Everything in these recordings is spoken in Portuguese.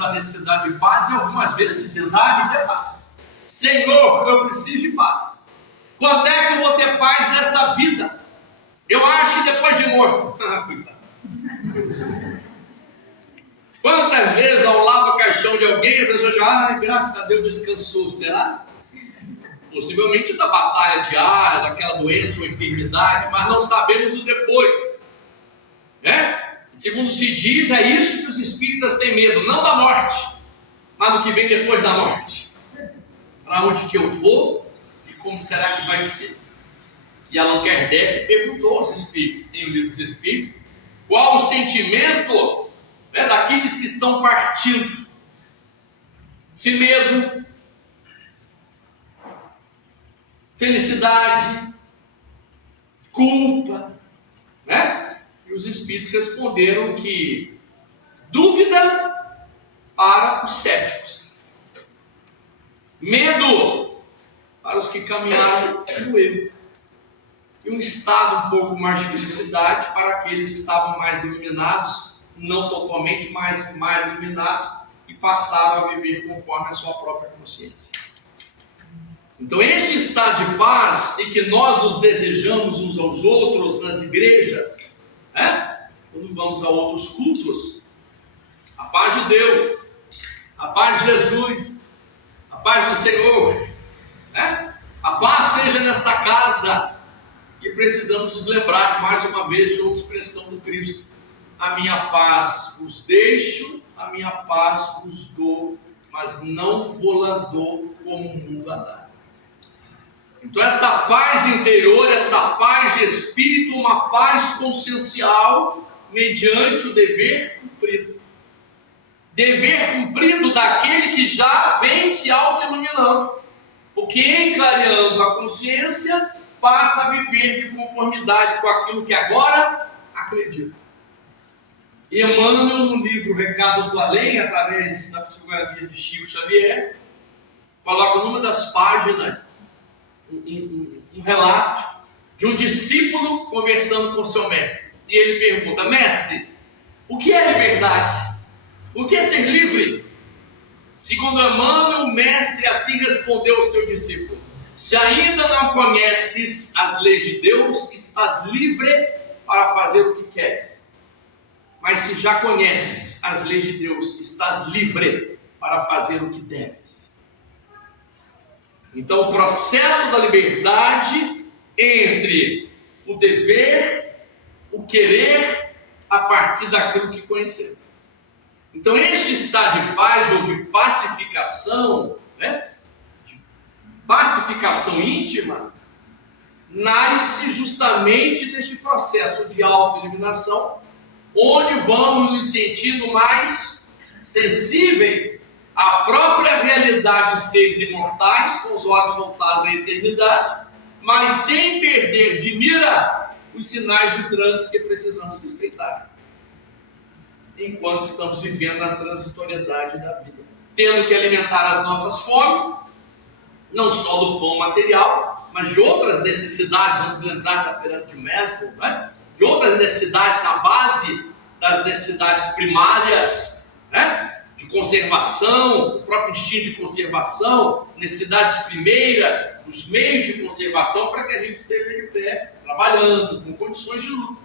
a necessidade de paz e algumas vezes dizemos, me dê paz. Senhor, eu preciso de paz. Quando é que eu vou ter paz nesta vida? Eu acho que depois de morto. Cuidado. Quantas vezes ao lado do caixão de alguém, a pessoa já, graças a Deus descansou, será? Possivelmente da batalha diária, daquela doença ou enfermidade, mas não sabemos o depois. Segundo se diz, é isso que os espíritas têm medo, não da morte, mas do que vem depois da morte. Para onde que eu vou e como será que vai ser? E Allan Kardec perguntou aos espíritos, em O Livro dos Espíritos, qual o sentimento daqueles que estão partindo? Se medo, felicidade, culpa, E os espíritos responderam que dúvida para os céticos, medo para os que caminharam no erro, e um estado um pouco mais de felicidade para aqueles que estavam mais iluminados, não totalmente, mas mais iluminados, e passaram a viver conforme a sua própria consciência. Então este estado de paz, e que nós nos desejamos uns aos outros nas igrejas, quando vamos a outros cultos, a paz de Deus, a paz de Jesus, a paz do Senhor, a paz seja nesta casa, e precisamos nos lembrar mais uma vez de outra expressão do Cristo: a minha paz vos deixo, a minha paz vos dou, mas não vou-la dou como o mundo a dá. Então esta paz interior, esta paz de espírito, uma paz consciencial, mediante o dever cumprido. Dever cumprido daquele que já vem se auto-iluminando, porque em clareando a consciência, passa a viver de conformidade com aquilo que agora acredita. E Emmanuel, no livro Recados do Além, através da psicografia de Chico Xavier, coloca numa das páginas um relato de um discípulo conversando com seu mestre. E ele pergunta: mestre, o que é liberdade? O que é ser livre? Segundo Emmanuel, o mestre assim respondeu ao seu discípulo: se ainda não conheces as leis de Deus, estás livre para fazer o que queres. Mas se já conheces as leis de Deus, estás livre para fazer o que deves. Então, o processo da liberdade entre o dever, o querer, a partir daquilo que conhecemos. Então, este estado de paz ou de pacificação, de pacificação íntima, nasce justamente deste processo de autoeliminação, onde vamos nos sentindo mais sensíveis à própria realidade de seres imortais, com os olhos voltados à eternidade, mas sem perder de mira os sinais de trânsito que precisamos respeitar, enquanto estamos vivendo a transitoriedade da vida, tendo que alimentar as nossas fomes, não só do pão material, mas de outras necessidades. Vamos lembrar da pirâmide de Maslow, de outras necessidades na base das necessidades primárias, de conservação, o próprio instinto de conservação, necessidades primeiras, os meios de conservação para que a gente esteja de pé, trabalhando, com condições de luta,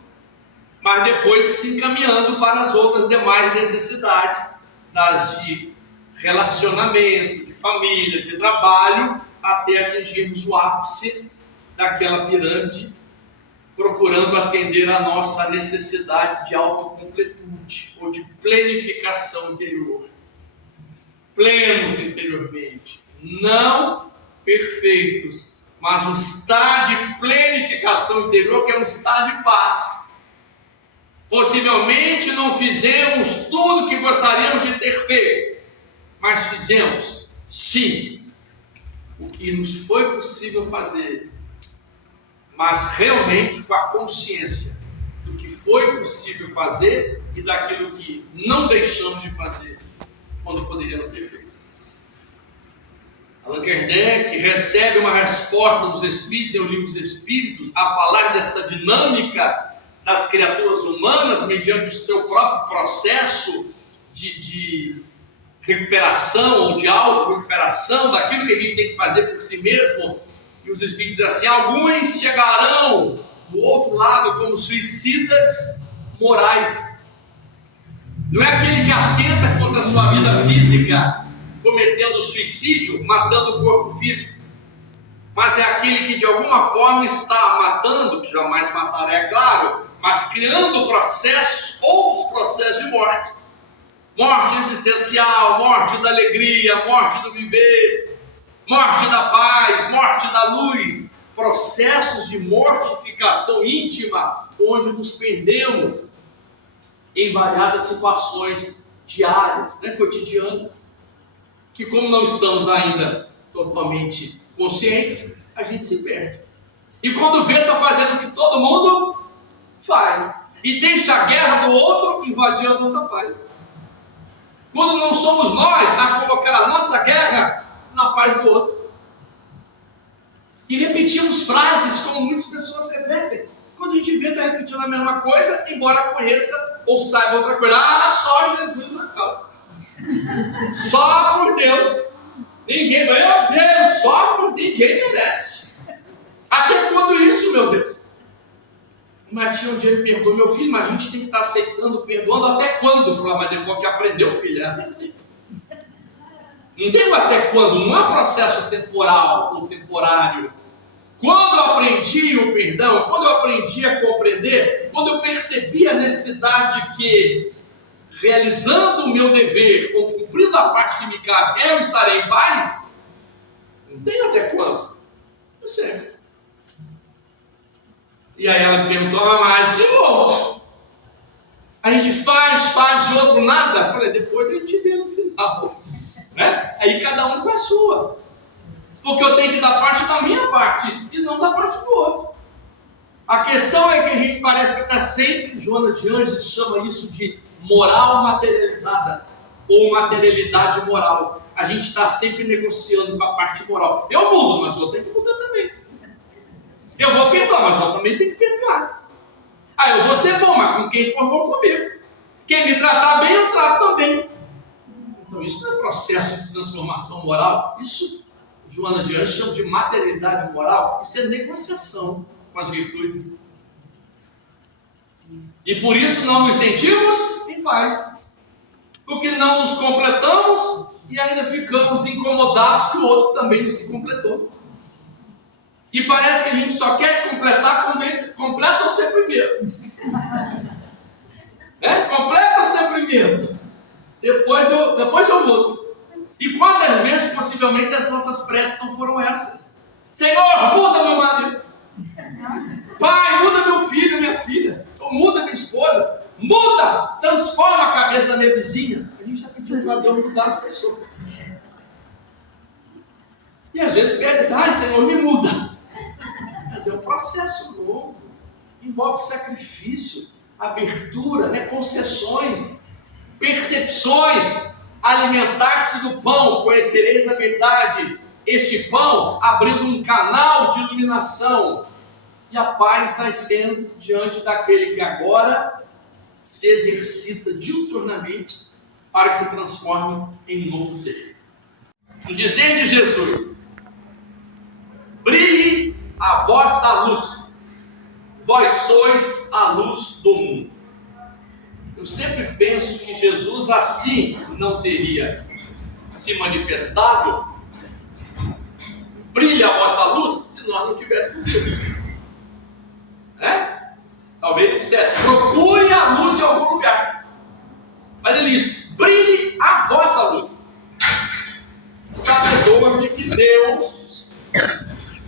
mas depois se encaminhando para as outras demais necessidades, das de relacionamento, de família, de trabalho, até atingirmos o ápice daquela pirâmide, procurando atender a nossa necessidade de autocompletude ou de plenificação interior. Plenos interiormente, não perfeitos, mas um estado de plenificação interior, que é um estado de paz. Possivelmente não fizemos tudo o que gostaríamos de ter feito, mas fizemos, sim, o que nos foi possível fazer, mas realmente com a consciência do que foi possível fazer e daquilo que não deixamos de fazer quando poderíamos ter feito. Allan Kardec recebe uma resposta dos Espíritos, em O Livro dos Espíritos, a falar desta dinâmica das criaturas humanas mediante o seu próprio processo de recuperação ou de auto-recuperação daquilo que a gente tem que fazer por si mesmo. E os Espíritos dizem assim: alguns chegarão do outro lado como suicidas morais. Não é aquele que atenta contra a sua vida física, cometendo suicídio, matando o corpo físico, mas é aquele que de alguma forma está matando, que jamais matará, é claro, mas criando processos, outros processos de morte. Morte existencial, morte da alegria, morte do viver, morte da paz, morte da luz, processos de mortificação íntima, onde nos perdemos em variadas situações diárias, cotidianas, que como não estamos ainda totalmente conscientes, a gente se perde. E quando vê, está fazendo o que todo mundo faz, e deixa a guerra do outro invadir a nossa paz. Quando não somos nós a colocar a nossa guerra na paz do outro. E repetimos frases como muitas pessoas repetem. Quando a gente vê, está repetindo a mesma coisa, embora conheça ou saiba outra coisa. Ah, só Jesus na causa. Só por Deus. Ninguém, meu Deus, só por ninguém merece. Até quando isso, meu Deus? Uma tia um dia me perguntou: meu filho, mas a gente tem que estar aceitando, perdoando até quando? Eu falei: mas depois que aprendeu, filho, é até sempre. Não tem um até quando, não é um processo temporal ou temporário. Quando eu aprendi o perdão, quando eu aprendi a compreender, quando eu percebi a necessidade que, realizando o meu dever ou cumprindo a parte que me cabe, eu estarei em paz, não tem até quando. É sempre. E aí ela me perguntou: mas e o outro? A gente faz e o outro nada? Eu falei: depois a gente vê no final. Aí cada um com a sua. Porque eu tenho que dar parte da minha parte e não da parte do outro. A questão é que a gente parece que está sempre, Joana de Ângeles chama isso de moral materializada ou materialidade moral. A gente está sempre negociando com a parte moral. Eu mudo, mas o outro tem que mudar também. Eu vou perdoar, mas o outro também tem que perdoar. Eu vou ser bom, mas com quem for bom comigo. Quem me tratar bem, eu trato também. Então isso não é processo de transformação moral. Isso, Joana de Ângeles chama de materialidade moral. Isso é negociação com as virtudes. E por isso não nos sentimos em paz. Porque não nos completamos e ainda ficamos incomodados que o outro também não se completou. E parece que a gente só quer se completar quando ele se completa você primeiro. Completa você primeiro. Depois eu mudo. E quantas vezes, possivelmente, as nossas preces não foram essas? Senhor, muda meu marido. Pai, muda meu filho, minha filha. Ou muda minha esposa. Muda, transforma a cabeça da minha vizinha. A gente está pedindo para Deus mudar as pessoas. E às vezes pede: Senhor, me muda. Mas é um processo longo. Envolve sacrifício, abertura, concessões, percepções. Alimentar-se do pão, conhecereis a verdade. Este pão abrindo um canal de iluminação. E a paz nascendo diante daquele que agora se exercita diuturnamente para que se transforme em um novo ser. O dizer de Jesus: brilhe a vossa luz, vós sois a luz do mundo. Eu sempre penso que Jesus assim não teria se manifestado. Brilha a vossa luz, se nós não tivéssemos vivo. Talvez ele dissesse: procure a luz em algum lugar. Mas ele diz: brilhe a vossa luz. Sabedor de que Deus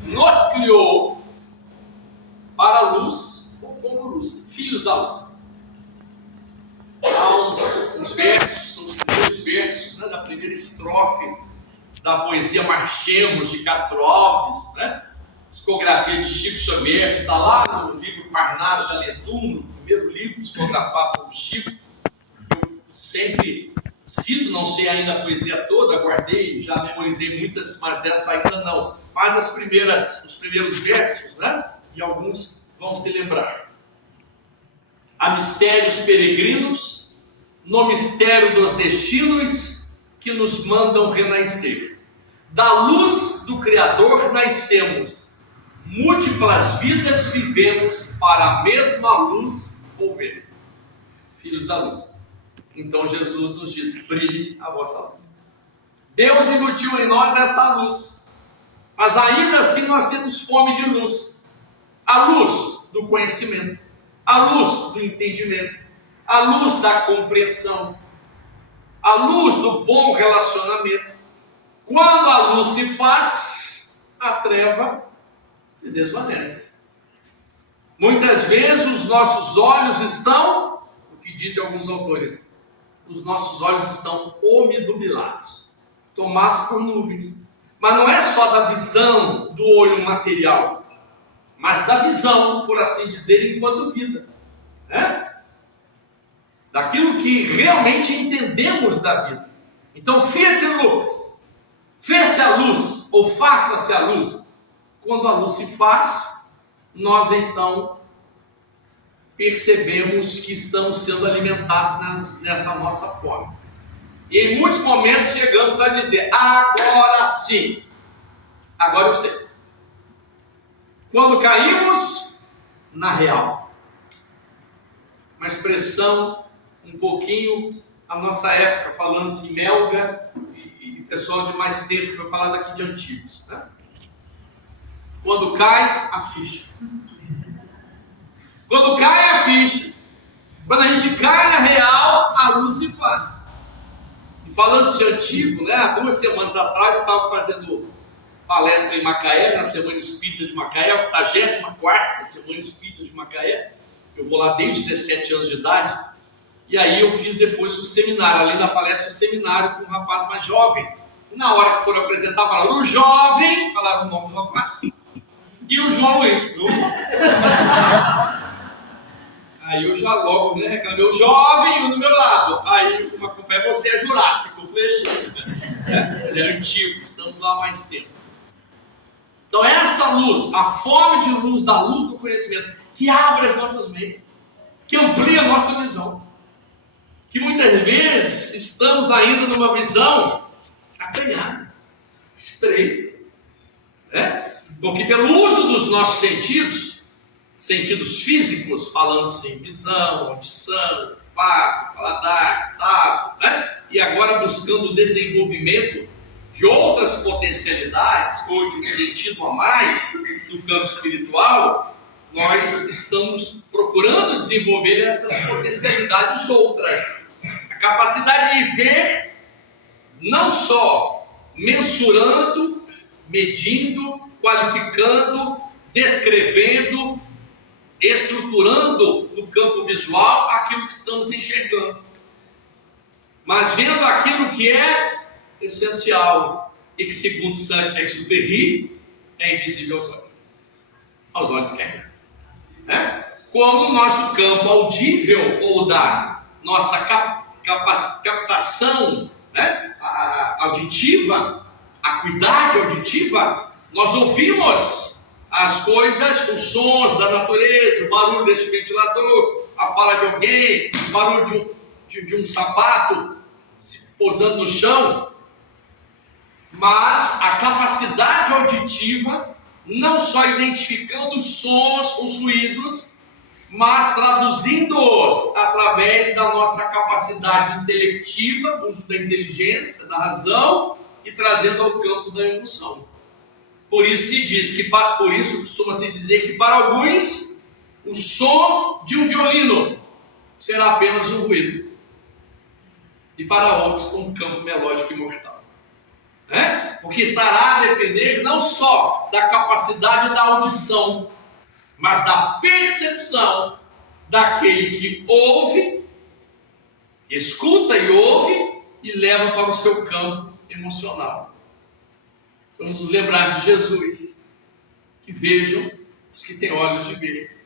nos criou para a luz, ou como luz, filhos da luz. Há uns versos, são os primeiros versos da primeira estrofe da poesia Marchemos, de Castro Alves, psicografia de Chico Xavier, que está lá no livro Parnaso de Aletum, no primeiro livro psicografado por Chico. Eu sempre cito, não sei ainda a poesia toda, guardei, já memorizei muitas, mas esta ainda não. Mas os primeiros versos, e alguns vão se lembrar. Há mistérios peregrinos, no mistério dos destinos, que nos mandam renascer. Da luz do Criador nascemos, múltiplas vidas vivemos, para a mesma luz volver. Filhos da luz. Então Jesus nos diz: brilhe a vossa luz. Deus embutiu em nós esta luz, mas ainda assim nós temos fome de luz. A luz do conhecimento, a luz do entendimento, a luz da compreensão, a luz do bom relacionamento. Quando a luz se faz, a treva se desvanece. Muitas vezes os nossos olhos estão, o que dizem alguns autores, os nossos olhos estão obnubilados, tomados por nuvens. Mas não é só da visão do olho material, mas da visão, por assim dizer, enquanto vida, né? Daquilo que realmente entendemos da vida. Então, fiat lux, fez-se a luz, ou faça-se a luz. Quando a luz se faz, nós então percebemos que estamos sendo alimentados nessa nossa fome. E em muitos momentos chegamos a dizer: agora sim, agora eu sei. Quando caímos na real, uma expressão um pouquinho a nossa época, falando-se Melga e pessoal de mais tempo, que foi falado aqui de antigos, né? Quando cai a ficha. Quando cai a ficha, quando a gente cai na real, a luz se faz. E falando-se antigo, né? Há 2 semanas atrás, estava fazendo palestra em Macaé, na Semana Espírita de Macaé, a 84ª Semana Espírita de Macaé. Eu vou lá desde os 17 anos de idade. E aí eu fiz depois um seminário, além da palestra, um seminário com um rapaz mais jovem. E na hora que foram apresentar, falaram: o jovem, falaram o nome do rapaz, e o João Luiz. Aí eu já logo, né, reclamei: o jovem e o do meu lado. Aí uma companhia: você é Jurássico, eu falei: ele é antigo, estamos lá há mais tempo. Então esta luz, a fome de luz, da luz do conhecimento, que abre as nossas mentes, que amplia a nossa visão. Que muitas vezes estamos ainda numa visão acanhada, estreita, né? Porque pelo uso dos nossos sentidos físicos, falando-se em visão, audição, olfato, paladar, tato, né? E agora buscando o desenvolvimento de outras potencialidades, ou de um sentido a mais no campo espiritual, nós estamos procurando desenvolver essas potencialidades outras. A capacidade de ver, não só mensurando, medindo, qualificando, descrevendo, estruturando no campo visual aquilo que estamos enxergando, mas vendo aquilo que é essencial e que, segundo Saint-Exupéry, é invisível aos olhos carnais, né? Como o nosso campo audível, ou da nossa captação, né, auditiva, acuidade auditiva, nós ouvimos as coisas, os sons da natureza, o barulho deste ventilador, a fala de alguém, o barulho de um sapato se pousando no chão. Mas a capacidade auditiva, não só identificando os sons, os ruídos, mas traduzindo-os através da nossa capacidade intelectiva, uso da inteligência, da razão, e trazendo ao campo da emoção. Por isso se diz que, por isso costuma-se dizer que para alguns o som de um violino será apenas um ruído, e para outros um campo melódico imortal, né? Porque estará a depender não só da capacidade da audição, mas da percepção daquele que ouve, escuta e ouve e leva para o seu campo emocional. Vamos nos lembrar de Jesus: que vejam os que têm olhos de ver,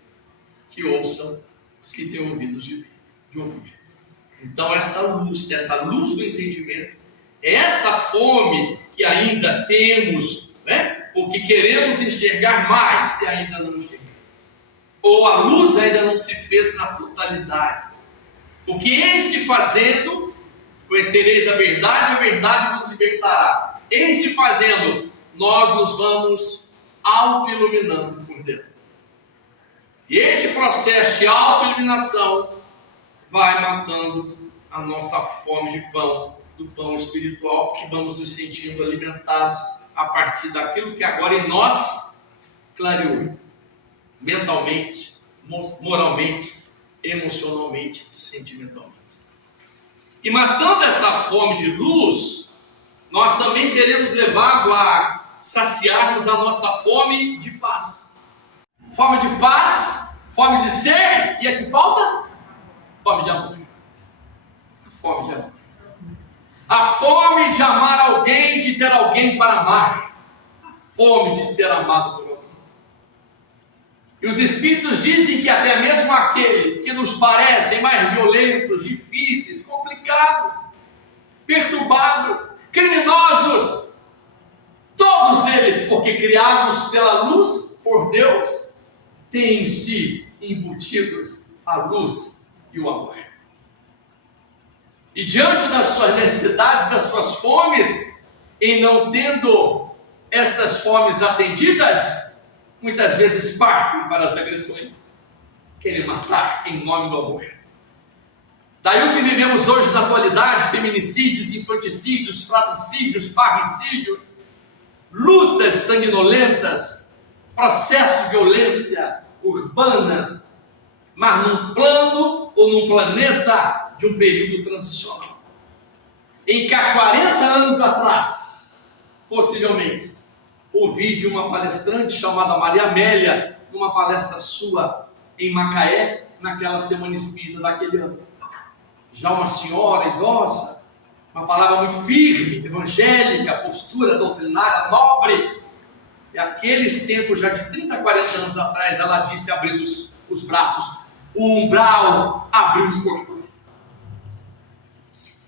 que ouçam os que têm ouvidos de ouvir. Então esta luz do entendimento, esta fome que ainda temos, né? Porque queremos enxergar mais e ainda não enxergamos, ou a luz ainda não se fez na totalidade, porque em se fazendo Conhecereis a verdade vos libertará. Em se fazendo, nós nos vamos auto-iluminando por dentro. E este processo de auto-iluminação vai matando a nossa fome de pão, do pão espiritual, que vamos nos sentindo alimentados a partir daquilo que agora em nós clareou, mentalmente, moralmente, emocionalmente, sentimentalmente. E matando esta fome de luz, nós também seremos levados a saciarmos a nossa fome de paz. Fome de paz, fome de ser, e a que falta? Fome de amor. Fome de amor. A fome de amar alguém, de ter alguém para amar. A fome de ser amado por alguém. E os Espíritos dizem que até mesmo aqueles que nos parecem mais violentos, difíceis, complicados, perturbados, criminosos, todos eles, porque criados pela luz, por Deus, têm em si embutidos a luz e o amor. E diante das suas necessidades, das suas fomes, em não tendo estas fomes atendidas, muitas vezes partem para as agressões, querem matar em nome do amor. Daí o que vivemos hoje na atualidade: feminicídios, infanticídios, fratricídios, parricídios, lutas sanguinolentas, processos de violência urbana, mas num plano ou num planeta de um período transicional, em que há 40 anos atrás, possivelmente, ouvi de uma palestrante chamada Maria Amélia, numa palestra sua em Macaé, naquela semana espírita daquele ano. Já uma senhora idosa, uma palavra muito firme, evangélica, postura doutrinária nobre. E aqueles tempos, já de 30, 40 anos atrás, ela disse, abrindo os braços: o umbral abriu os portões.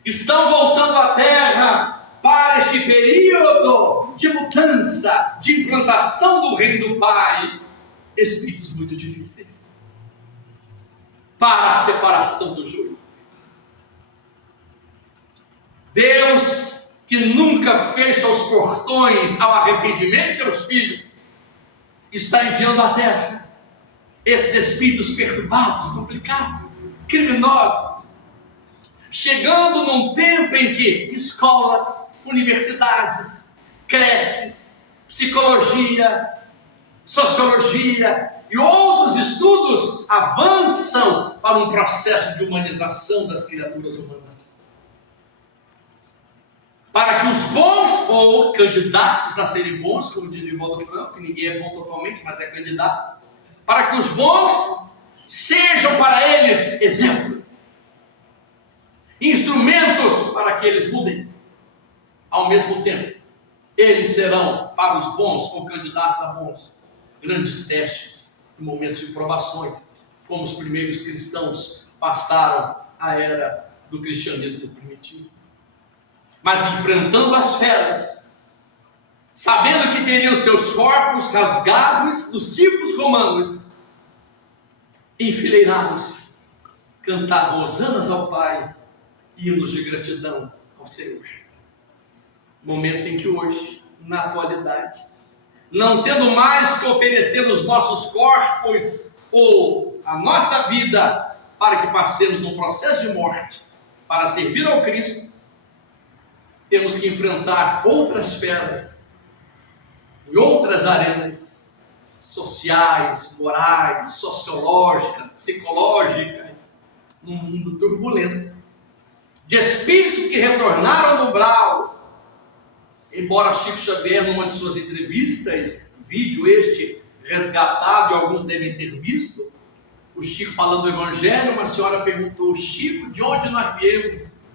Estão voltando à Terra para este período de mudança, de implantação do reino do Pai, espíritos muito difíceis, para a separação do joio. Deus, que nunca fecha os portões ao arrependimento de seus filhos, está enviando à Terra esses espíritos perturbados, complicados, criminosos, chegando num tempo em que escolas, universidades, creches, psicologia, sociologia e outros estudos avançam para um processo de humanização das criaturas humanas. Para que os bons, ou candidatos a serem bons, como diz Divaldo Franco, que ninguém é bom totalmente, mas é candidato, para que os bons sejam para eles exemplos, instrumentos para que eles mudem. Ao mesmo tempo, eles serão, para os bons ou candidatos a bons, grandes testes e momentos de provações, como os primeiros cristãos passaram a era do cristianismo primitivo. Mas enfrentando as feras, sabendo que teriam seus corpos rasgados dos círculos romanos, enfileirados, cantavam hosanas ao Pai, hinos de gratidão ao Senhor. Momento em que hoje, na atualidade, não tendo mais que oferecer os nossos corpos ou a nossa vida para que passemos um processo de morte para servir ao Cristo, temos que enfrentar outras feras e outras arenas sociais, morais, sociológicas, psicológicas, num mundo turbulento, de espíritos que retornaram do umbral. Embora Chico Xavier, numa de suas entrevistas, vídeo este resgatado e alguns devem ter visto, o Chico falando do Evangelho, uma senhora perguntou: Chico, de onde nós viemos?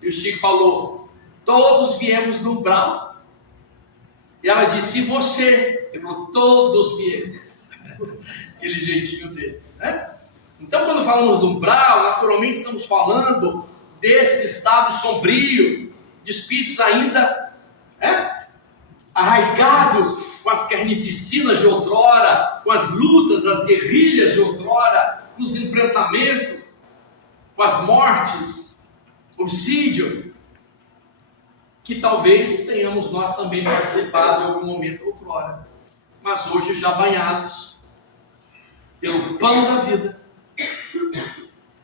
E o Chico falou: todos viemos do umbral. E ela disse: e você? Ele falou: todos viemos. Aquele jeitinho dele, né? Então, quando falamos do umbral, naturalmente estamos falando desses estados sombrios, de espíritos ainda arraigados com as carnificinas de outrora, com as lutas, as guerrilhas de outrora, com os enfrentamentos, com as mortes, homicídios, que talvez tenhamos nós também participado em algum momento outrora, mas hoje já banhados pelo pão da vida,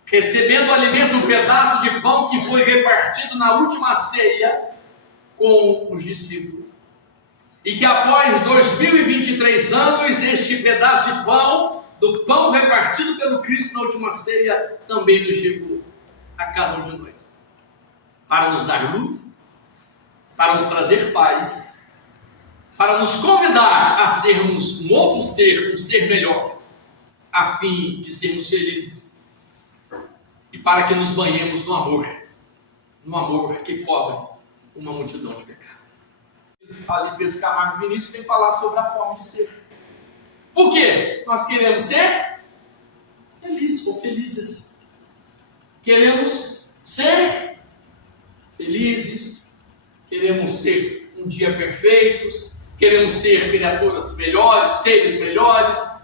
recebendo o alimento, um pedaço de pão que foi repartido na última ceia com os discípulos, e que após 2023 anos, este pedaço de pão, do pão repartido pelo Cristo na última ceia, também nos chegou a cada um de nós, para nos dar luz, para nos trazer paz, para nos convidar a sermos um outro ser, um ser melhor, a fim de sermos felizes, e para que nos banhemos no amor que cobre uma multidão de pecados. Ali Pedro Camargo Vinícius vem falar sobre a forma de ser. Por quê? Nós queremos ser felizes ou felizes. Queremos ser felizes, queremos ser um dia perfeitos, queremos ser criaturas melhores, seres melhores,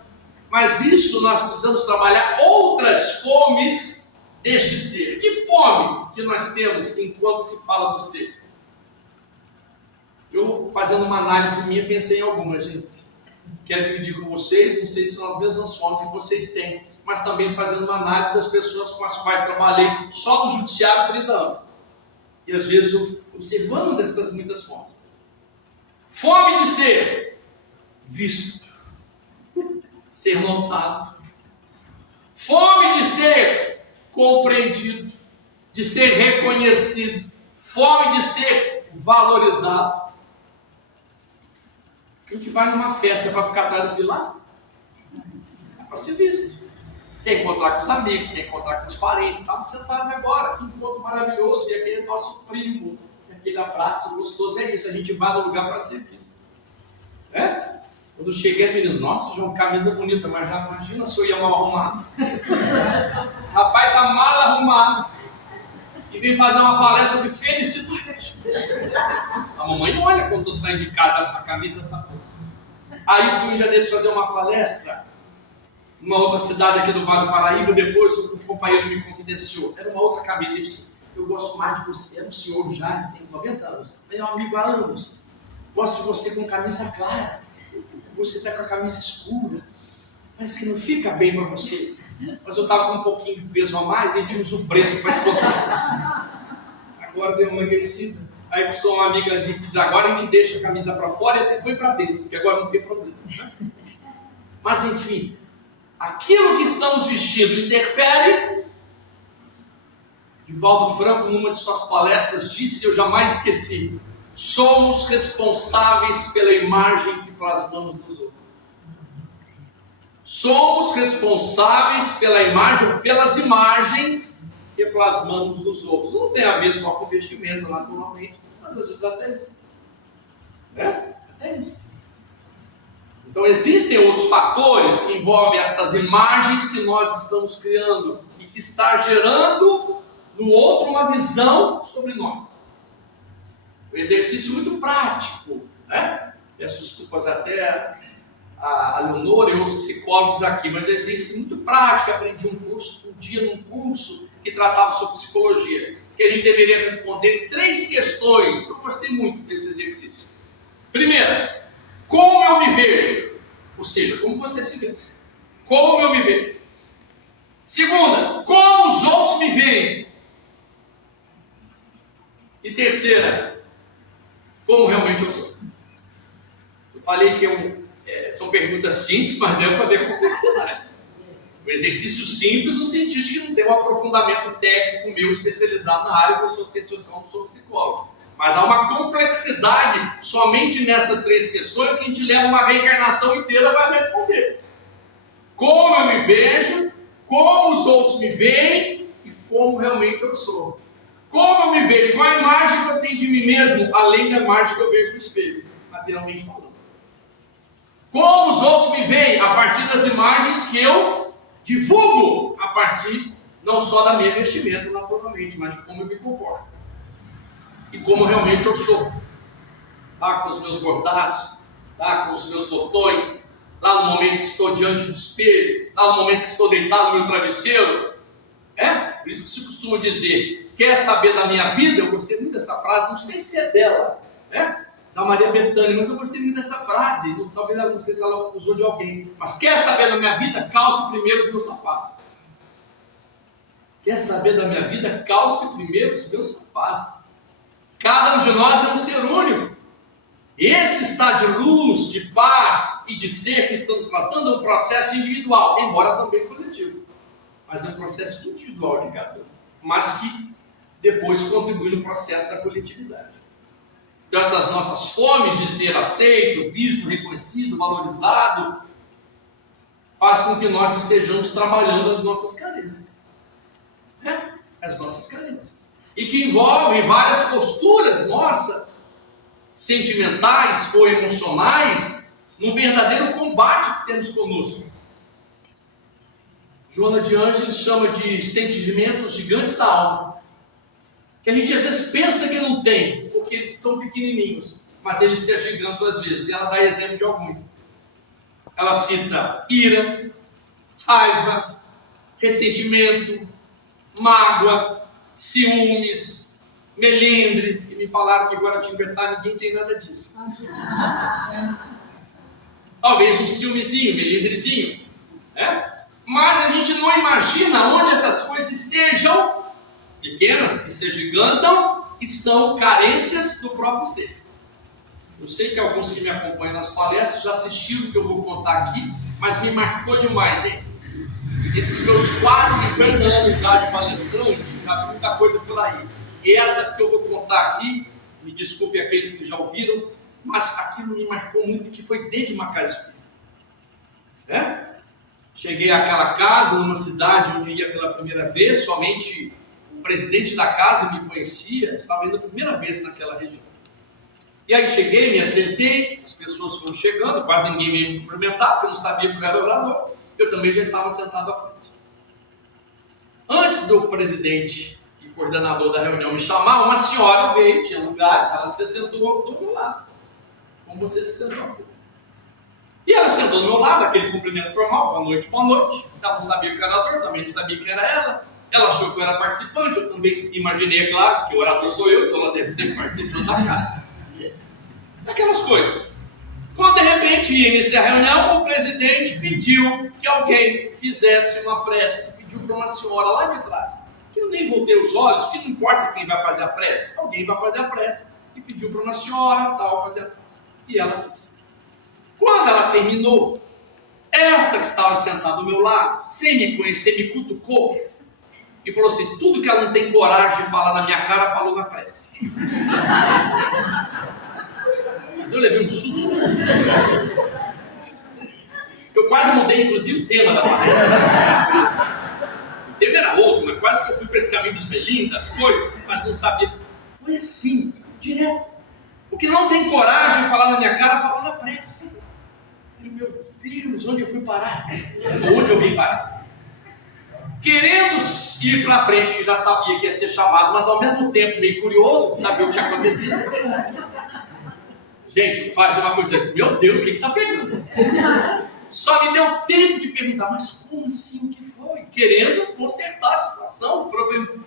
mas isso nós precisamos trabalhar outras fomes deste ser. Que fome que nós temos enquanto se fala do ser? Eu, fazendo uma análise minha, pensei em algumas, gente. Quero dividir com vocês, não sei se são as mesmas fomes que vocês têm, mas também fazendo uma análise das pessoas com as quais trabalhei só no judiciário 30 anos. E às vezes eu observando dessas muitas fomes. Fome de ser visto, ser notado. Fome de ser compreendido, de ser reconhecido. Fome de ser valorizado. A gente vai numa festa para ficar atrás do pilastro? É para ser visto. Quer encontrar com os amigos, quer encontrar com os parentes. Estamos sentados agora, que encontro maravilhoso, e aquele nosso primo, e aquele abraço gostoso. É isso, a gente vai no lugar para ser visto. Quando eu cheguei, as meninas, nossa, João, camisa bonita, mas já imagina se eu ia mal arrumado. Rapaz, tá mal arrumado. E vem fazer uma palestra sobre felicidade. A mamãe não olha quando eu saio de casa, essa camisa tá boa. Aí fui um dia desse fazer uma palestra numa outra cidade aqui do Vale do Paraíba. Depois um companheiro me confidenciou, era uma outra camisa. Ele disse, eu gosto mais de você, era um senhor já, tem 90 anos, é um amigo há anos. Gosto de você com camisa clara, você está com a camisa escura, parece que não fica bem para você. Mas eu estava com um pouquinho de peso a mais e a gente usa o preto para esconder. Agora deu uma emagrecida. Aí custou uma amiga que diz, agora a gente deixa a camisa para fora e até põe para dentro, porque agora não tem problema. Mas enfim, aquilo que estamos vestindo interfere. Divaldo Franco, numa de suas palestras, disse, eu jamais esqueci, somos responsáveis pela imagem que plasmamos nos outros. Somos responsáveis pela imagem, pelas imagens que plasmamos nos outros. Não tem a ver só com vestimento, naturalmente, mas às vezes até isso. Até isso. Então existem outros fatores que envolvem estas imagens que nós estamos criando e que está gerando no outro uma visão sobre nós. Um exercício muito prático, Peço desculpas até a Leonora e outros psicólogos aqui, mas é um exercício muito prático. Aprendi um dia num curso que tratava sobre psicologia, que a gente deveria responder 3 questões. Eu gostei muito desse exercício. Primeira, como eu me vejo? Ou seja, como você se vê? Como eu me vejo? Segunda, como os outros me veem? E terceira, como realmente eu sou? Eu falei que são perguntas simples, mas deu para ver a complexidade. Um exercício simples no sentido de que não tem um aprofundamento técnico meu especializado na área, porque eu sou psicólogo. Mas há uma complexidade somente nessas 3 questões que a gente leva uma reencarnação inteira para responder. Como eu me vejo, como os outros me veem e como realmente eu sou. Como eu me vejo, qual a imagem que eu tenho de mim mesmo, além da imagem que eu vejo no espelho, materialmente falando. Como os outros me veem, a partir das imagens que eu divulgo, a partir não só da minha vestimenta, naturalmente, mas de como eu me comporto. E como realmente eu sou. Com os meus bordados, com os meus botões, lá no momento que estou diante do espelho, lá no momento que estou deitado no meu travesseiro. Por isso que se costuma dizer quer saber da minha vida? Eu gostei muito dessa frase, não sei se é dela, né? Da Maria Bethânia, mas eu gostei muito dessa frase. Talvez ela, não sei se ela usou de alguém. Mas quer saber da minha vida? Calce primeiro os meus sapatos. Quer saber da minha vida? Calce primeiro os meus sapatos. Cada um de nós é um ser único. Esse estado de luz, de paz e de ser que estamos tratando é um processo individual, embora também coletivo. Mas é um processo individual de cada um, mas que depois contribui no processo da coletividade. Então essas nossas fomes de ser aceito, visto, reconhecido, valorizado, faz com que nós estejamos trabalhando as nossas carências. As nossas carências. E que envolvem várias posturas nossas, sentimentais ou emocionais, num verdadeiro combate que temos conosco. Joana de Ângeles chama de sentimentos gigantes da alma, que a gente às vezes pensa que não tem, porque eles são pequenininhos, mas eles se agigantam às vezes, e ela dá exemplo de alguns. Ela cita ira, raiva, ressentimento, mágoa, ciúmes, melindre, que me falaram que agora Guaratinguetá ninguém tem nada disso. Talvez um ciúmezinho, melindrezinho, né? Mas a gente não imagina onde essas coisas estejam, pequenas, que se agigantam e são carências do próprio ser. Eu sei que alguns que me acompanham nas palestras já assistiram o que eu vou contar aqui, mas me marcou demais, gente. Esses meus quase 50 anos de idade palestrante, já vi muita coisa por aí. E essa que eu vou contar aqui, me desculpe aqueles que já ouviram, mas aquilo me marcou muito, que foi dentro de uma casa espírita. Cheguei àquela casa, numa cidade onde ia pela primeira vez, somente o presidente da casa me conhecia, estava indo a primeira vez naquela região. E aí cheguei, me assentei, as pessoas foram chegando, quase ninguém veio me cumprimentar, porque eu não sabia que eu era orador, eu também já estava sentado à frente. Antes do presidente e coordenador da reunião me chamar, uma senhora veio, tinha lugares, ela se sentou do meu lado, como você se sentou aqui. E ela sentou do meu lado, aquele cumprimento formal, boa noite, boa noite. Ela não sabia que era orador, também não sabia que era ela. Ela achou que eu era participante, eu também imaginei, é claro, que o orador sou eu, então ela deve ser participante da casa. Aquelas coisas. Quando de repente ia iniciar a reunião, o presidente pediu que alguém fizesse uma prece, pediu para uma senhora lá de trás, que eu nem voltei os olhos, que não importa quem vai fazer a prece, alguém vai fazer a prece, e pediu para uma senhora tal fazer a prece. E ela fez. Quando ela terminou, esta que estava sentada do meu lado, sem me conhecer, me cutucou e falou assim: tudo que ela não tem coragem de falar na minha cara, falou na prece. Mas eu levei um susto. Eu quase mudei, inclusive, o tema da palestra. O tema era outro, mas quase que eu fui para esse caminho dos melinhos, das coisas, mas não sabia. Foi assim, direto. O que não tem coragem de falar na minha cara, falou na prece. Meu Deus, onde eu fui parar? Onde eu vim parar? Querendo ir para frente, que já sabia que ia ser chamado, mas ao mesmo tempo meio curioso de saber o que tinha acontecido. Gente, faz uma coisa, meu Deus, o que está pegando? Só me deu tempo de perguntar, mas como assim, o que foi? Querendo consertar a situação,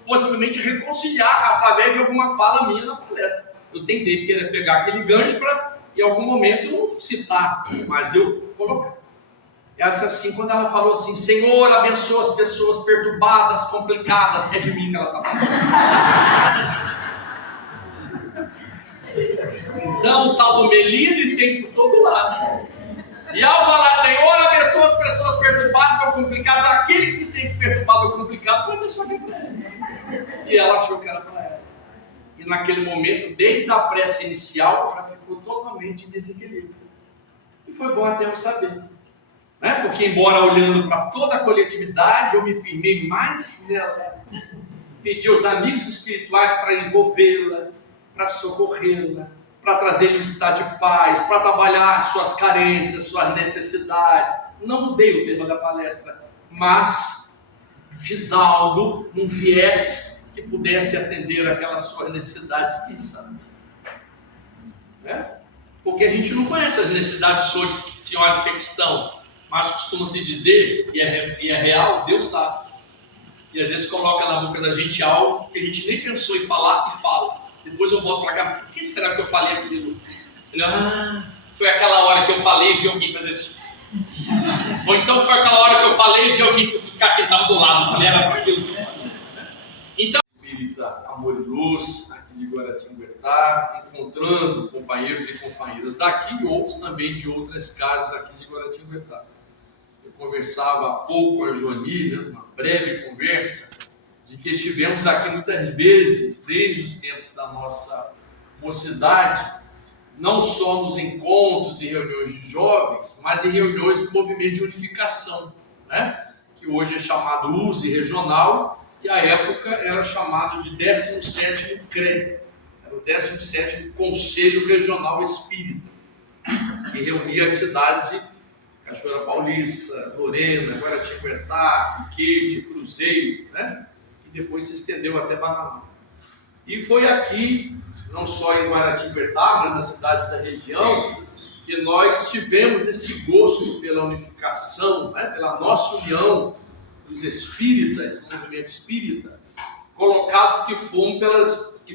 possivelmente reconciliar através de alguma fala minha na palestra. Eu tentei pegar aquele gancho para, em algum momento, eu não citar, mas eu coloquei. Ela disse assim, quando ela falou assim: Senhor, abençoa as pessoas perturbadas, complicadas, é de mim que ela está falando. Então, o tal do melindre tem por todo lado. E ao falar, Senhor, abençoa as pessoas perturbadas ou complicadas, aquele que se sente perturbado ou complicado, vai deixar que é para ela. E ela achou que era para ela. E naquele momento, desde a prece inicial, já ficou totalmente em desequilíbrio. E foi bom até eu saber. Né? Porque embora olhando para toda a coletividade, eu me firmei mais nela. Pedi aos amigos espirituais para envolvê-la, para socorrê-la, para trazer um estado de paz, para trabalhar suas carências, suas necessidades. Não mudei o tema da palestra, mas fiz algo, um viés que pudesse atender aquelas suas necessidades, quem sabe. Né? Porque a gente não conhece as necessidades senhoras que estão, mas costuma-se dizer, e é real, Deus sabe. e às vezes coloca na boca da gente algo que a gente nem pensou em falar e fala. Depois eu volto para cá, por que será que eu falei aquilo? Foi aquela hora que eu falei e vi alguém fazer isso. Ou então foi aquela hora que eu falei e vi alguém cutucar quem estava do lado. Eu falei, era para aquilo que eu falei. Então, Espírita Amor e Luz, aqui de Guaratinguetá, encontrando companheiros e companheiras daqui e outros também de outras casas aqui de Guaratinguetá. Eu conversava há pouco com a Joani, uma breve conversa, de que estivemos aqui muitas vezes, desde os tempos da nossa mocidade, não só nos encontros e reuniões de jovens, mas em reuniões do movimento de unificação, né? Que hoje é chamado USE regional, e à época era chamado de 17º CRE, era o 17º Conselho Regional Espírita, que reunia as cidades de Cachoeira Paulista, Lorena, Guaratinguetá, Piquete, Cruzeiro, né? E depois se estendeu até Bananal. E foi aqui, não só em Guaratinguetá, mas nas cidades da região, que nós tivemos esse gosto pela unificação, né? Pela nossa união dos espíritas, do movimento espírita, colocados que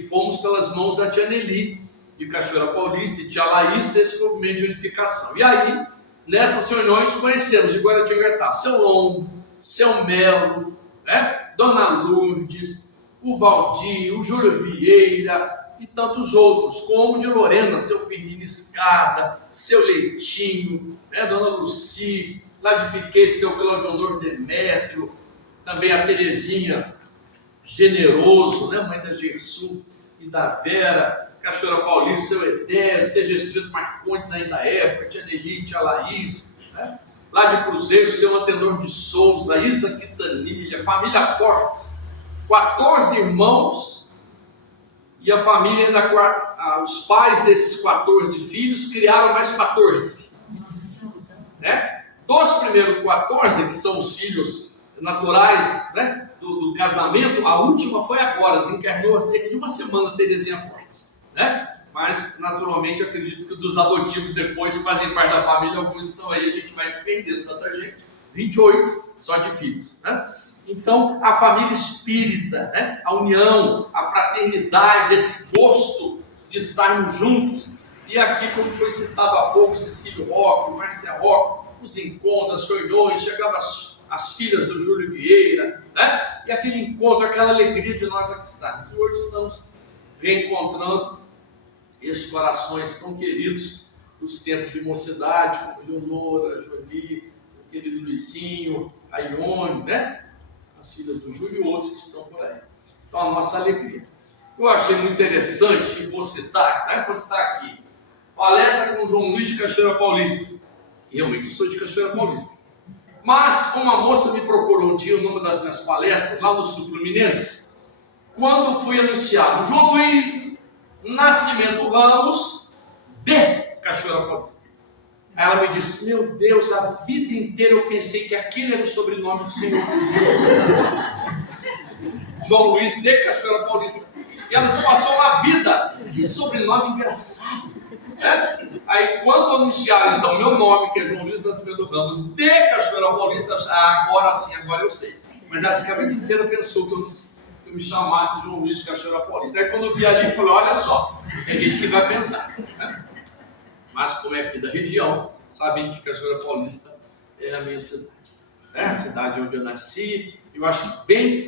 fomos pelas mãos da tia Nelly, de Cachoeira Paulista, e tia Laís, desse movimento de unificação. E aí, nessas reuniões, conhecemos de Guaratinguetá seu Longo, seu Melo, né? Dona Lourdes, o Valdir, o Júlio Vieira e tantos outros, como de Lorena, seu Firmino Escada, seu Leitinho, né? Dona Luci, lá de Piquete, seu Claudio Honor Demétrio, também a Terezinha Generoso, né? Mãe da Gersu e da Vera, Cachoeira Paulista, seu Edério, seu Gestrito Marcondes ainda da época, tia Nelly, tia Laís, né? Lá de Cruzeiro, seu Antenor de Souza, Isa Quintanilha, família Fortes, 14 irmãos, e a família ainda, os pais desses 14 filhos criaram mais 14, né? Dos primeiros 14, que são os filhos naturais, né, do casamento, a última foi agora, desencarnou há cerca de uma semana, Terezinha Fortes, né? Mas, naturalmente, acredito que dos adotivos depois, que fazem parte da família, alguns estão aí, a gente vai se perdendo, tanta gente, 28 só de filhos, né? Então, a família espírita, né? A união, a fraternidade, esse gosto de estarmos juntos, e aqui, como foi citado há pouco, Cecílio Roque, Márcia Roque, os encontros, as reuniões, chegavam as filhas do Júlio Vieira, né? E aquele encontro, aquela alegria de nós aqui estarmos. E hoje estamos reencontrando esses corações tão queridos dos tempos de mocidade, como Leonora, Jolie, o querido Luizinho, a Ione, né? As filhas do Júlio e outros que estão por aí. Então, a nossa alegria. Eu achei muito interessante, e vou citar, né, quando está aqui, palestra com o João Luiz de Cachoeira Paulista. E realmente eu sou de Cachoeira Paulista. Mas uma moça me procurou um dia, numa das minhas palestras, lá no Sul Fluminense, quando fui anunciado João Luiz Nascimento Ramos de Cachoeira Paulista. Aí ela me disse, meu Deus, a vida inteira eu pensei que aquele era o sobrenome do Senhor. João Luiz de Cachoeira Paulista. E ela se passou uma vida, que sobrenome engraçado. É? Aí quando anunciaram então meu nome, que é João Luiz Nascimento Ramos de Cachoeira Paulista, agora sim, agora eu sei. Mas ela disse que a vida inteira pensou que eu me chamasse João Luiz de Cachoeira Paulista. Aí quando eu vi ali, eu falei, olha só, tem gente que vai pensar, né? Mas como é aqui da região, sabem que Cachoeira Paulista é a minha cidade, né? A cidade onde eu nasci. Eu acho bem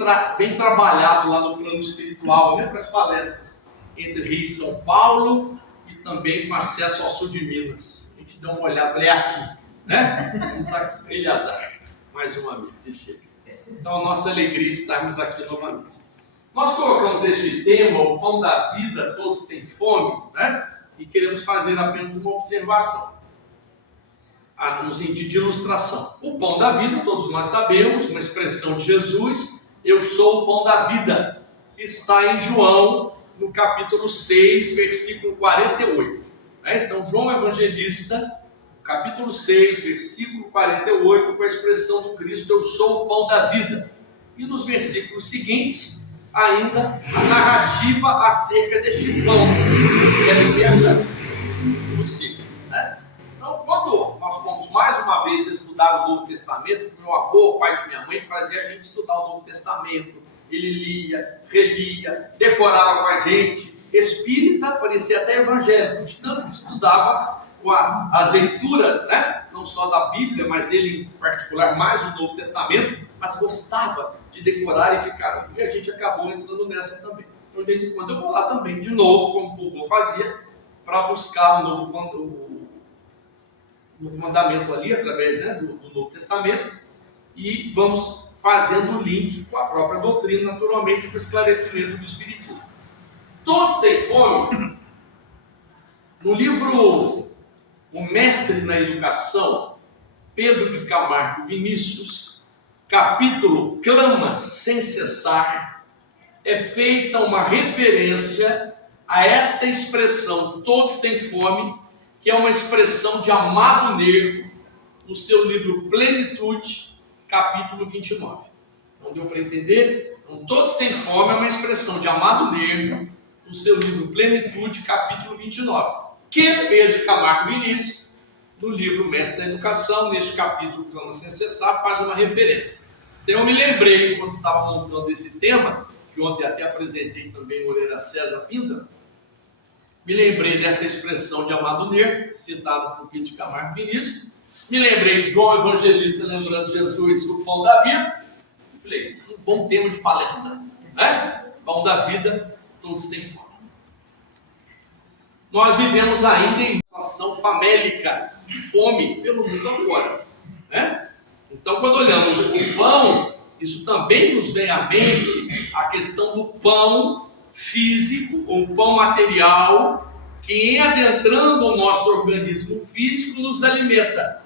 trabalhado lá no plano espiritual, né? Para as palestras entre Rio e São Paulo, e também com acesso ao sul de Minas. A gente deu uma olhada, falei, é aqui, né? Vamos aqui, Eliasar, mais uma vez, que chega. Então, a nossa alegria estarmos aqui novamente. Nós colocamos este tema, o pão da vida, todos têm fome, né? E queremos fazer apenas uma observação, no sentido de ilustração. O pão da vida, todos nós sabemos, uma expressão de Jesus, eu sou o pão da vida, que está em João, no capítulo 6, versículo 48. Então, João Evangelista, capítulo 6, versículo 48, com a expressão do Cristo, eu sou o pão da vida. E nos versículos seguintes, ainda a narrativa acerca deste pão, que é liberta no ciclo. Então, quando nós fomos mais uma vez estudar estudar o Novo Testamento, porque meu avô, pai de minha mãe, fazia a gente estudar o Novo Testamento. Ele lia, relia, decorava com a gente. Espírita, parecia até evangélico, de tanto que estudava as leituras, né? Não só da Bíblia, mas ele em particular mais o Novo Testamento, mas gostava de decorar e ficar. E a gente acabou entrando nessa também. Então, de vez em quando eu vou lá também, de novo, como o vovô fazia, para buscar o novo mandamento ali, através, né, do Novo Testamento, e vamos fazendo o link com a própria doutrina, naturalmente, com o esclarecimento do Espiritismo. Todos têm fome. No livro O Mestre na Educação, Pedro de Camargo Vinícius, capítulo Clama Sem Cessar, é feita uma referência a esta expressão, todos têm fome, que é uma expressão de Amado Nervo, no seu livro Plenitude, capítulo 29. Então deu para entender? Então, todos têm fome é uma expressão de Amado Nervo, no seu livro Plenitude, capítulo 29. Que Pedro de Camargo Vinícius, no livro Mestre da Educação, neste capítulo Clama Sem Cessar, faz uma referência. Então eu me lembrei, quando estava montando esse tema, que ontem até apresentei também o Moreira César Pinda, me lembrei desta expressão de Amado Nervo, citada por Pedro de Camargo Vinícius, me lembrei de João Evangelista lembrando Jesus, o pão da vida, e falei, um bom tema de palestra, né? Pão da vida, todos têm fome. Nós vivemos ainda em situação famélica, de fome pelo mundo afora, né? Então, quando olhamos o pão, isso também nos vem à mente a questão do pão físico, ou pão material, que em adentrando o nosso organismo físico nos alimenta,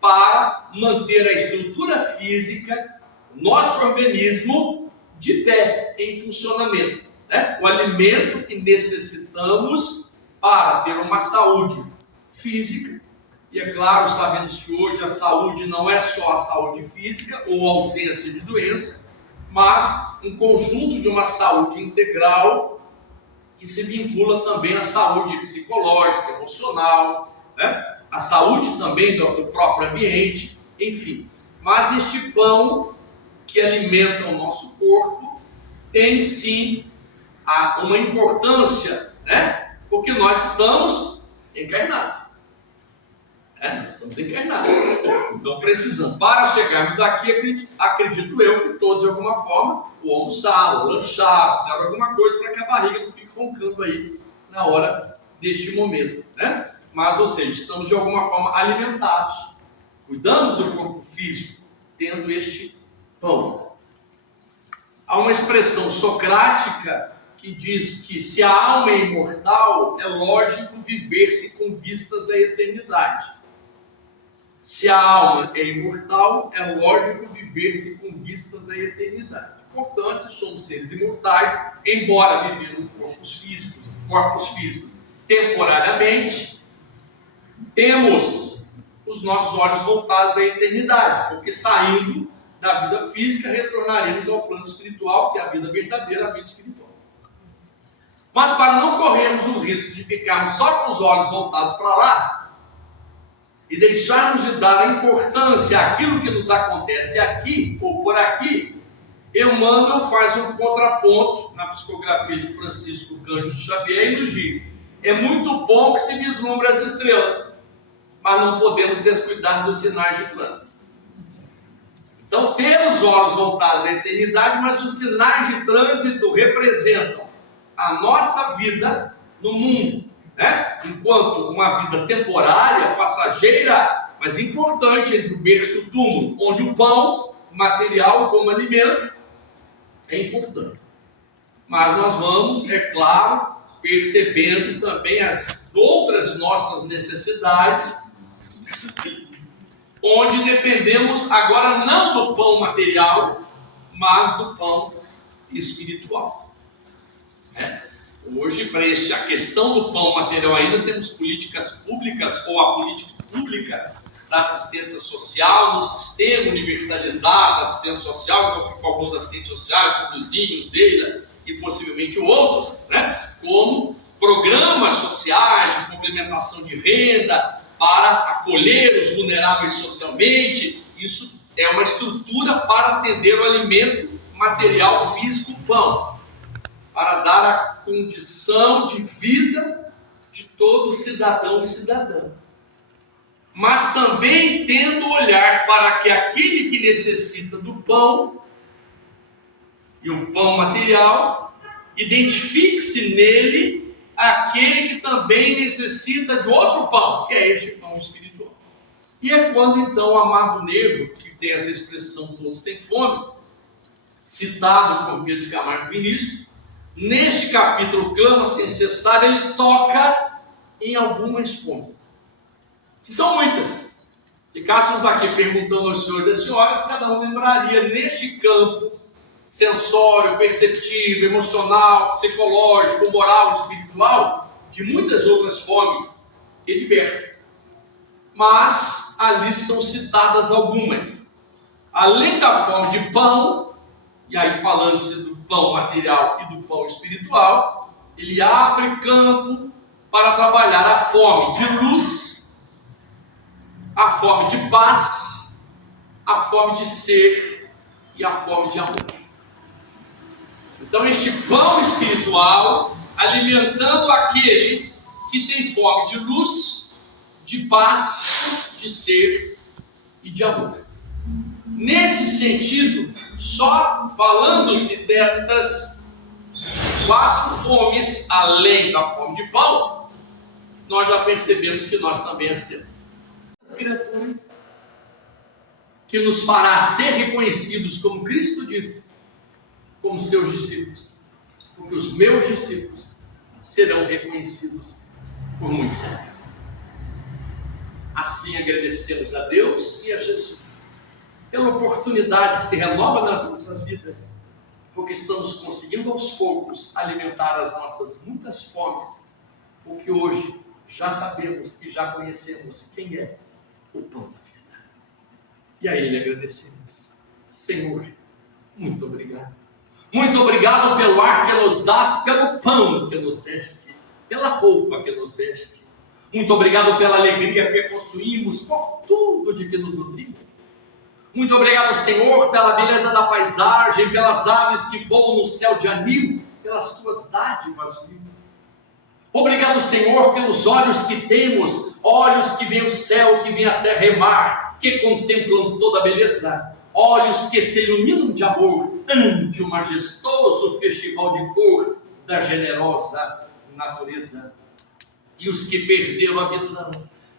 para manter a estrutura física, nosso organismo de pé, em funcionamento, né? O alimento que necessitamos para ter uma saúde física. E é claro, sabemos que hoje a saúde não é só a saúde física ou a ausência de doença, mas um conjunto de uma saúde integral que se vincula também à saúde psicológica, emocional, né? A saúde também do próprio ambiente, enfim. Mas este pão que alimenta o nosso corpo tem sim uma importância, né? Porque nós estamos encarnados. Nós estamos encarnados. Então precisamos, para chegarmos aqui, acredito eu que todos de alguma forma, ou almoçar, ou lanchar, fizeram alguma coisa para que a barriga não fique roncando aí na hora deste momento, né? Mas, ou seja, estamos de alguma forma alimentados, cuidamos do corpo físico, tendo este pão. Há uma expressão socrática que diz que se a alma é imortal, é lógico viver-se com vistas à eternidade. Se a alma é imortal, é lógico viver-se com vistas à eternidade. Portanto, se somos seres imortais, embora vivendo em corpos físicos temporariamente, temos os nossos olhos voltados à eternidade, porque saindo da vida física, retornaremos ao plano espiritual, que é a vida verdadeira, a vida espiritual. Mas para não corrermos o risco de ficarmos só com os olhos voltados para lá, e deixarmos de dar a importância àquilo que nos acontece aqui ou por aqui, Emmanuel faz um contraponto na psicografia de Francisco Cândido Xavier e nos diz: é muito bom que se vislumbre as estrelas, mas não podemos descuidar dos sinais de trânsito. Então, ter os olhos voltados à eternidade, mas os sinais de trânsito representam a nossa vida no mundo, né? Enquanto uma vida temporária, passageira, mas importante, entre o berço e o túmulo, onde o pão, material como alimento, é importante. Mas nós vamos, é claro, percebendo também as outras nossas necessidades, onde dependemos agora não do pão material, mas do pão espiritual, né? Hoje, para a questão do pão material ainda, temos políticas públicas, ou a política pública da assistência social, no sistema universalizado da assistência social, com alguns assistentes sociais, como o Zinho, o Zeira e possivelmente outros, né? Como programas sociais de complementação de renda, para acolher os vulneráveis socialmente. Isso é uma estrutura para atender o alimento material, físico, o pão, para dar a condição de vida de todo cidadão e cidadã. Mas também tendo olhar para que aquele que necessita do pão, e o pão material, identifique-se nele aquele que também necessita de outro pão, que é este pão espiritual. E é quando então o amado Negro, que tem essa expressão todos têm fome, citado por Pedro de Camargo Vinícius, neste capítulo clama sem cessar, ele toca em algumas fomes, que são muitas. Ficássemos aqui perguntando aos senhores e às senhoras, cada um lembraria neste campo sensório, perceptivo, emocional, psicológico, moral, espiritual, de muitas outras fomes e diversas. Mas ali são citadas algumas. Além da fome de pão, e aí falando-se do pão material e do pão espiritual, ele abre campo para trabalhar a fome de luz, a fome de paz, a fome de ser e a fome de amor. Então este pão espiritual alimentando aqueles que têm fome de luz, de paz, de ser e de amor. Nesse sentido, só falando-se destas 4 fomes, além da fome de pão, nós já percebemos que nós também as temos. As criaturas que nos fará ser reconhecidos como Cristo disse, como seus discípulos, porque os meus discípulos serão reconhecidos por muitos. Assim agradecemos a Deus e a Jesus pela oportunidade que se renova nas nossas vidas, porque estamos conseguindo aos poucos alimentar as nossas muitas fomes, porque hoje já sabemos e já conhecemos quem é o pão da vida. E a Ele agradecemos. Senhor, muito obrigado. Muito obrigado pelo ar que nos dás, pelo pão que nos deste, pela roupa que nos veste. Muito obrigado pela alegria que possuímos, por tudo de que nos nutrimos. Muito obrigado, Senhor, pela beleza da paisagem, pelas aves que voam no céu de anil, pelas tuas dádivas, filho. Obrigado, Senhor, pelos olhos que temos, olhos que veem o céu, que veem a terra e mar, que contemplam toda a beleza. Olhos que se iluminam de amor ante o majestoso festival de cor da generosa natureza. E os que perderam a visão,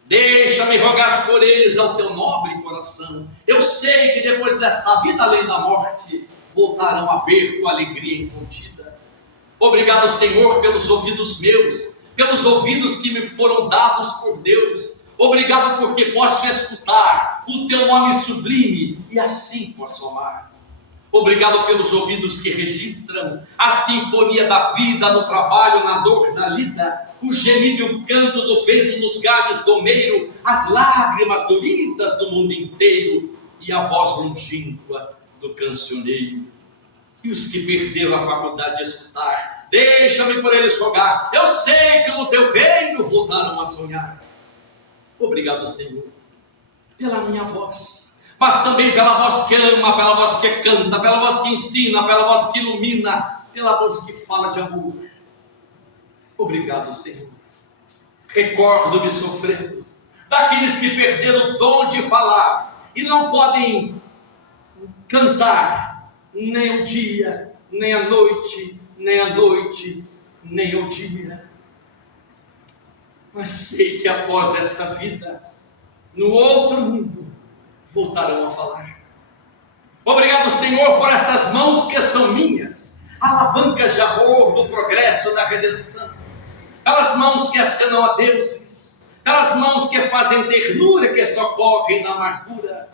deixa-me rogar por eles ao teu nobre coração. Eu sei que depois desta vida além da morte, voltarão a ver tua alegria incontida. Obrigado, Senhor, pelos ouvidos meus, pelos ouvidos que me foram dados por Deus. Obrigado porque posso escutar o teu nome sublime e assim posso amar. Obrigado pelos ouvidos que registram a sinfonia da vida no trabalho, na dor, na lida, o gemido e o canto do vento nos galhos do meiro, as lágrimas doridas do mundo inteiro e a voz longínqua do cancioneiro. E os que perderam a faculdade de escutar, deixa-me por eles rogar, eu sei que no teu reino voltaram a sonhar. Obrigado, Senhor, pela minha voz, mas também pela voz que ama, pela voz que canta, pela voz que ensina, pela voz que ilumina, pela voz que fala de amor. Obrigado, Senhor. Recordo-me sofrendo daqueles que perderam o dom de falar e não podem cantar nem o dia, nem a noite, nem a noite, nem o dia. Mas sei que após esta vida, no outro mundo, voltarão a falar. Obrigado, Senhor, por estas mãos que são minhas, alavancas de amor, do progresso, da redenção. Pelas mãos que acenam a deuses, pelas mãos que fazem ternura, que socorrem na amargura,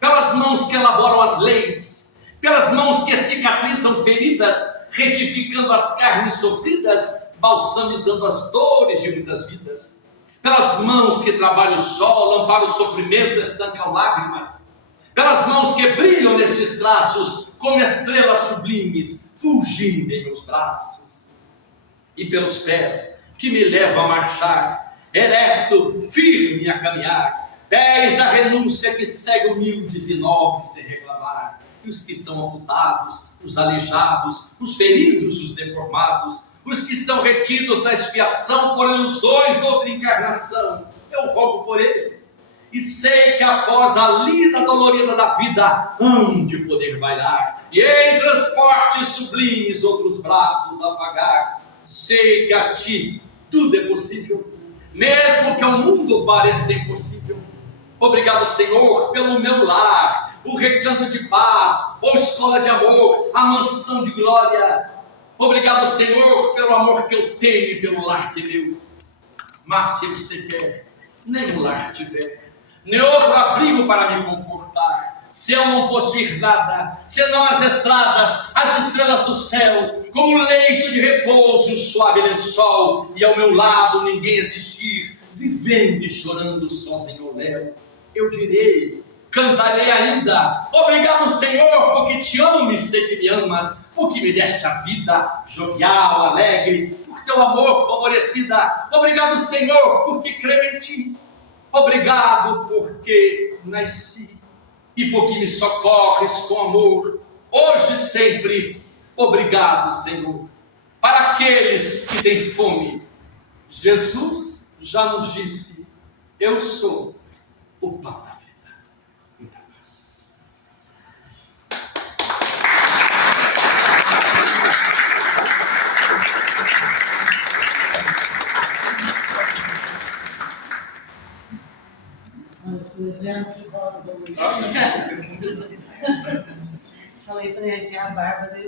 pelas mãos que elaboram as leis, pelas mãos que cicatrizam feridas, retificando as carnes sofridas, balsamizando as dores de muitas vidas, pelas mãos que trabalham o sol, amparam o sofrimento, estancam lágrimas, pelas mãos que brilham nestes traços, como estrelas sublimes, fulgindo em meus braços, e pelos pés que me levam a marchar ereto, firme a caminhar. 10, a renúncia que segue humildes e nobres sem reclamar. E os que estão amputados, os aleijados, os feridos, os deformados, os que estão retidos na expiação por ilusões de outra encarnação, eu rogo por eles. E sei que após a lida dolorida da vida, hão de poder bailar, e em transportes sublimes outros braços apagar. Sei que a ti tudo é possível, mesmo que ao mundo pareça impossível. Obrigado, Senhor, pelo meu lar, o recanto de paz, ou escola de amor, a mansão de glória. Obrigado, Senhor, pelo amor que eu tenho e pelo lar que é meu. Mas se você quer, nem o lar tiver, nem outro abrigo para me confortar, se eu não possuir nada, senão as estradas, as estrelas do céu, como leito de repouso, um suave lençol, e ao meu lado ninguém assistir, vivendo e chorando sozinho ao léu, eu direi, cantarei ainda, obrigado, Senhor, porque te amo e sei que me amas, porque me deste a vida jovial, alegre, por teu amor favorecida. Obrigado, Senhor, porque creio em ti. Obrigado porque nasci e porque me socorres com amor, hoje e sempre. Obrigado, Senhor. Para aqueles que têm fome, Jesus já nos disse: eu sou o pão da vida. Muita paz. Nós desejamos de rosa hoje. Falei para ele que a barba dele